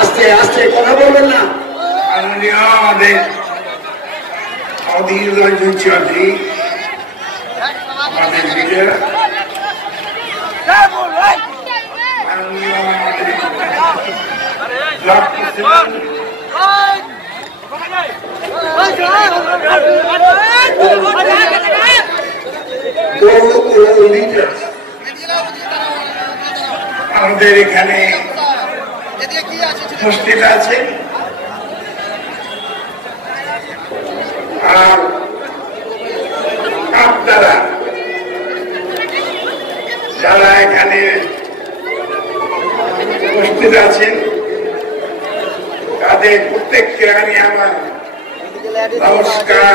আস্তে আস্তে কথা বলবেন না। আমাদের অধীর রঞ্জন চৌধুরী আমাদের লিডার, আমাদের এখানে উপস্থিত আছে, আর আপনারা যারা এখানে উপস্থিত আছেন তাদের প্রত্যেককে আমি আমার নমস্কার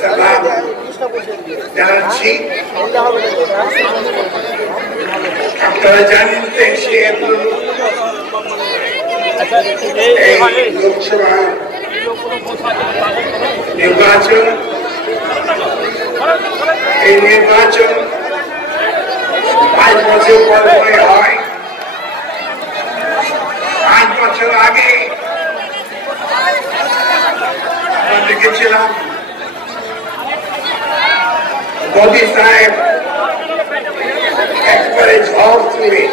সালাম জানাচ্ছি। আপনারা জানেন এই লোকসভা নির্বাচন, এই নির্বাচন 5 বছর পর হয়। 5 বছর আগে আমরা দেখেছিলাম মোদী সাহেব একবারে ঝড় তুলে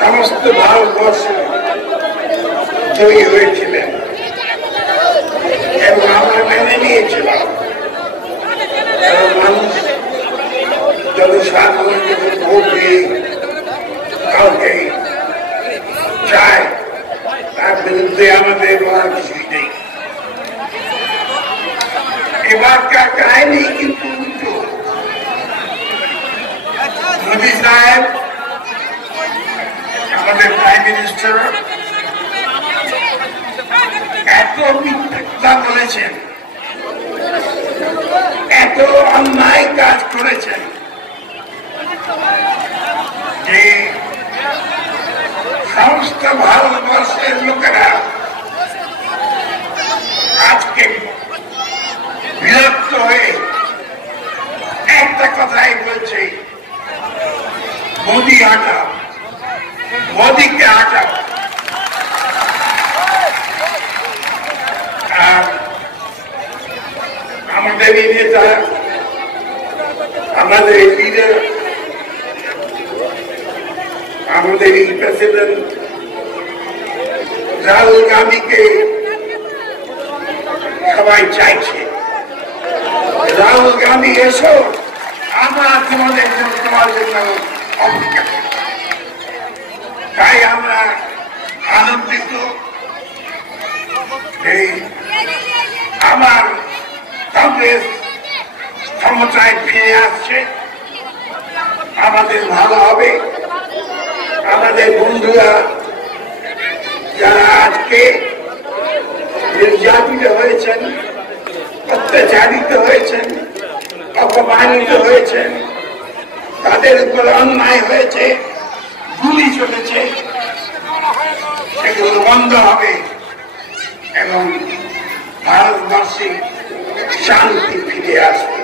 সমস্ত ভারতবর্ষ জয়ী হয়েছিলেন এবং আমরা মেনে নিয়েছিলাম। কারণ মানুষ জনসাধারণ যখন ভোট দিয়ে কাউকে চায় তার বিরুদ্ধে আমাদের বলার কিছুই নেই। এবারকার কাহিনী কিন্তু উল্টো। মোদী সাহেব আমাদের প্রাইম মিনিস্টার এত মিথ্যা কথা বলেছেন, এত অন্যায় কাজ করেছেন যে সমস্ত ভারতবর্ষের লোকেরা আজকে বিরক্ত হয়ে একটা কথাই বলছে, মোদী হটাও, মোদীকে হটাও। আর আমাদের এই নেতা, আমাদের এই লিডার, আমাদের এই প্রেসিডেন্ট রাহুল গান্ধীকে সবাই চাইছে। রাহুল গান্ধী এসো, আমরা তোমাদের তোমার জন্য অপেক্ষা করি। তাই আমরা আনন্দিত এই আমার কংগ্রেস ক্ষমতায় ফিরে আসছে। আমাদের ভালো হবে। আমাদের বন্ধুরা যারা আজকে নির্যাতিত হয়েছেন, অত্যাচারিত হয়েছেন, অপমানিত হয়েছেন, তাদের উপর অন্যায় হয়েছে, গুলি চলেছে, সেগুলো বন্ধ হবে এবং ভারতবর্ষে শান্তি ফিরে আসবে।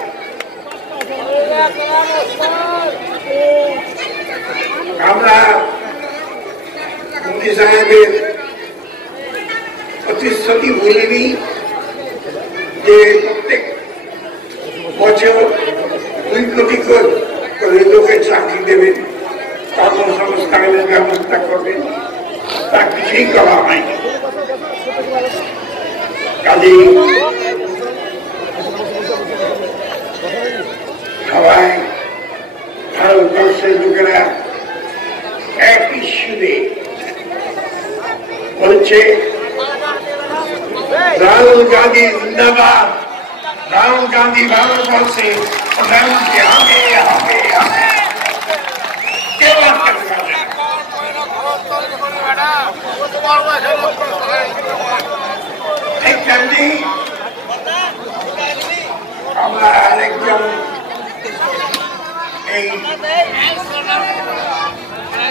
আমরা মোদী সাহেবের প্রতিশ্রুতি ভুলিনি যে প্রত্যেক বছর 2 কোটি করে লোকের চাকরি দেবেন, কর্মসংস্থানের ব্যবস্থা করবেন, তা কিছুই করা হয়নি। কাজেই সবাই ভারতবর্ষের লোকেরা একই সুরে বলছে, রাহুল গান্ধী জিন্দাবাদ, রাহুল গান্ধী ভারতবর্ষে প্রধানমন্ত্রী হবে হবে হবে। কেউ আটকাতে পারবে না।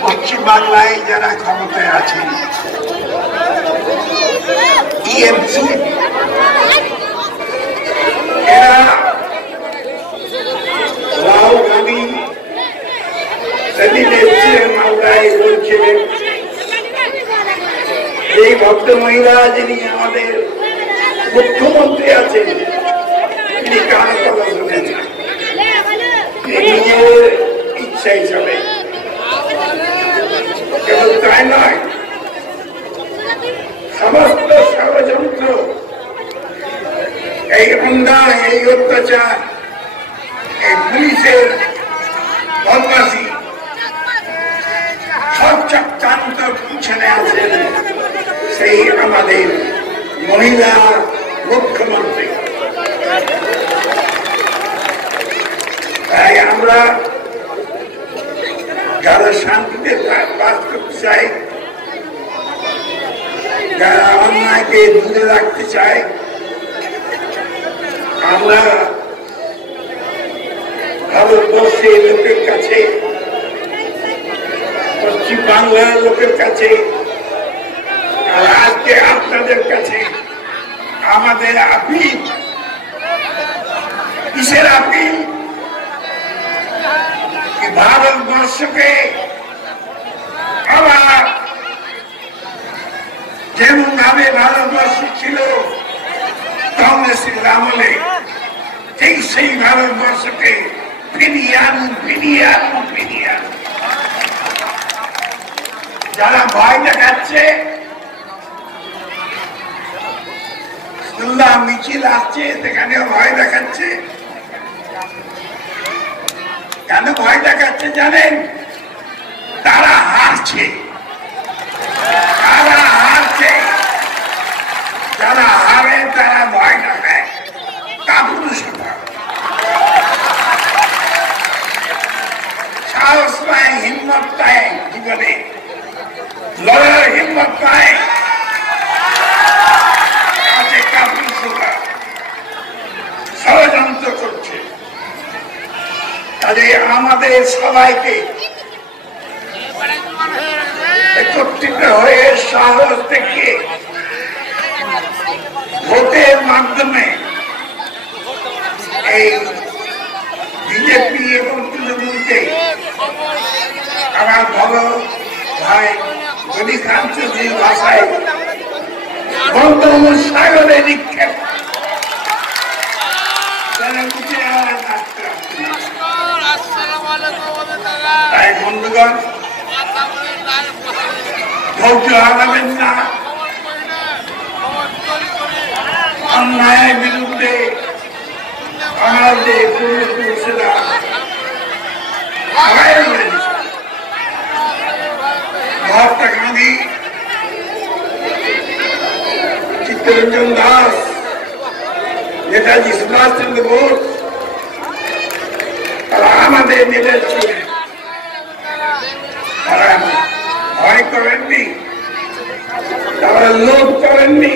পশ্চিম বাংলায় যারা ক্ষমতায় আছেন টিএমসি এরা রাহুল গান্ধী সেদিন এসেছিলেন মালদায় বলছিলেন এই ভক্ত মহিলা যিনি আমাদের মুখ্যমন্ত্রী আছেন তিনি কার কথা শুনেছেন নিজের ইচ্ছা হিসাবে কেবল তাই নয় সমস্ত ষড়যন্ত্র এই অন্যায় এই অত্যাচার এই পুলিশের বদমাশি সব চক্রান্ত পিছনে আছেন সেই আমাদের মহিলা মুখ্যমন্ত্রী। তাই আমরা যারা শান্তিতে বাস করতে চাই, যারা অন্যায়কে দূরে রাখতে চাই, আমরা ভারতবর্ষের লোকের কাছে, পশ্চিম বাংলার লোকের কাছে আর আজকে আপনাদের কাছে আমাদের আপিল, কিসের আপিল? ভারতবর্ষকে আবার যেমন ভাবে ভারতবর্ষ ছিল কংগ্রেসের আমলে, ঠিক সেই ভারতবর্ষকে ফিরিয়ে আনুন, ফিরিয়ে আনুন, ফিরিয়ে আনুন। যারা ভয় দেখাচ্ছে, শুনলাম মিছিল আসছে, সেখানেও ভয় দেখাচ্ছে। কেন ভয় দেখাচ্ছে জানেন? তারা হারছে, তারা হারছে। যারা হারে তারা ভয় দেখায়, কাপুরুষতা, সাহস পায়, হিম্মত পায়, জীবনে লড়ার হিম্মত পায়, কাপুরুষতা, ষড়যন্ত্র করছে। কাজে আমাদের সবাইকে একত্রিত হয়ে সাহস দেখিয়ে ভোটের মাধ্যমে এই বিজেপি এবং তৃণমূলকে আমার বড় ভাই রজনীকান্ত চৌধুরীর ভাষায় বঙ্গোপসাগরে সাগরে নিক্ষেপ তাই বন্ধুগণ, ধৈর্য হারাবেন না। অন্যায়ের বিরুদ্ধে আমাদের পূর্বপুরুষেরা মহাত্মা গান্ধী, চিত্তরঞ্জন দাস, নেতাজি সুভাষ চন্দ্র বোস, তারা আমাদের নেতা ছিলেন। তারা ভয় করেননি, তারা লোভ করেননি।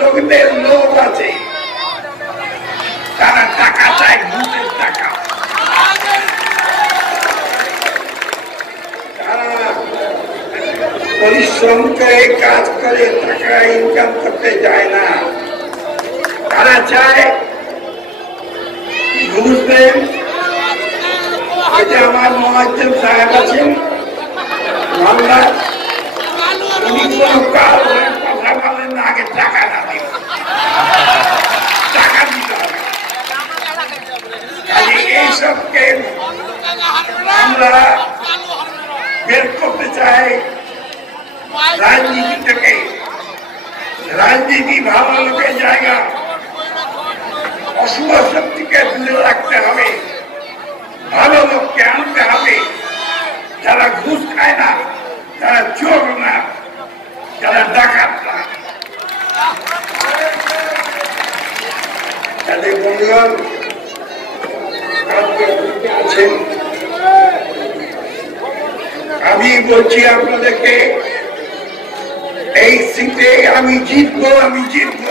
লোকদের লোভ আছে, তারা টাকা চায়, ঘুষের টাকা। তারা পরিশ্রম করে কাজ করে টাকা ইনকাম করতে যায় না, তারা চায় ঘুষ দেন। আমার মহাজন সাহেব আছেন বাংলা, উনি কোন কাজ কথা বলেন না, আগে টাকা না দিন, টাকা দিতে হবে। এইসবকে আমরা বের করতে চাই রাজনীতি থেকে। রাজনীতি ভালো লোকের জায়গা, অশুভ শক্তিকে দূরে রাখতে হবে, ভালো লোককে আনতে হবে, যারা ঘুষ খায় না, যারা চোর না, যারা ডাকাত না। তাদের বন্ধুগণ আছেন, আমি বলছি আপনাদেরকে এই সিটে আমি জিতবো, আমি জিতবো।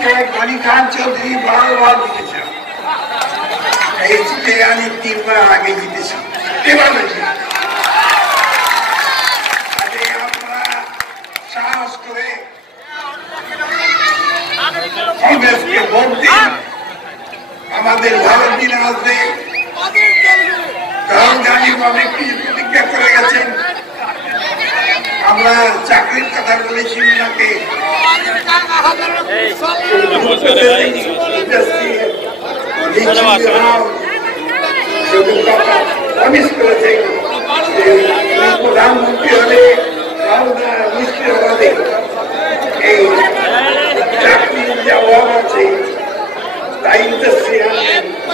के गनी खान चौधरी बार जीतेছে এই সিটে আমি 3 বার আগে জিতেছি এবার আরে আমরা সাহস করে কংগ্রেসকে ভোট দিন আমাদের ভালো দিন আসবে রাহুল গান্ধী অনেক কিছু প্রতিজ্ঞা করে গেছেন আমরা চাকরির কথা বলেছি ওনাকে প্রধানমন্ত্রী হলে মুশকিল হবে এই চাকরির যে অভাব আছে তাই ইন্ডাস্ট্রি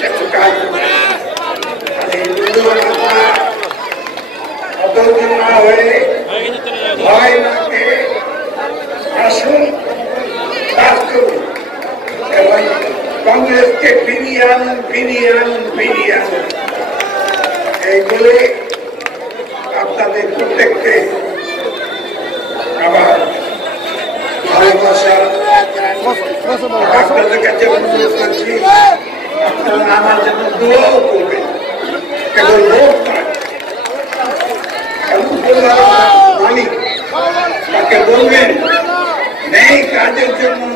একটু কাজ অতদিন না হয়ে ভয় না পেয়ে আসুন কাজ করুন এবং কংগ্রেসকে ফিরিয়ে আনুন ফিরিয়ে আনুন ফিরিয়ে আনুন এই বলে আপনাদের প্রত্যেককে আবার ভালোবাসা আপনাদের কাছে অনুরোধ করছি আপনারা আমার জন্য দোয়াও করবেন কেবল ভোট নয় মালিক তাকে বলবেন নেই কাজের জন্য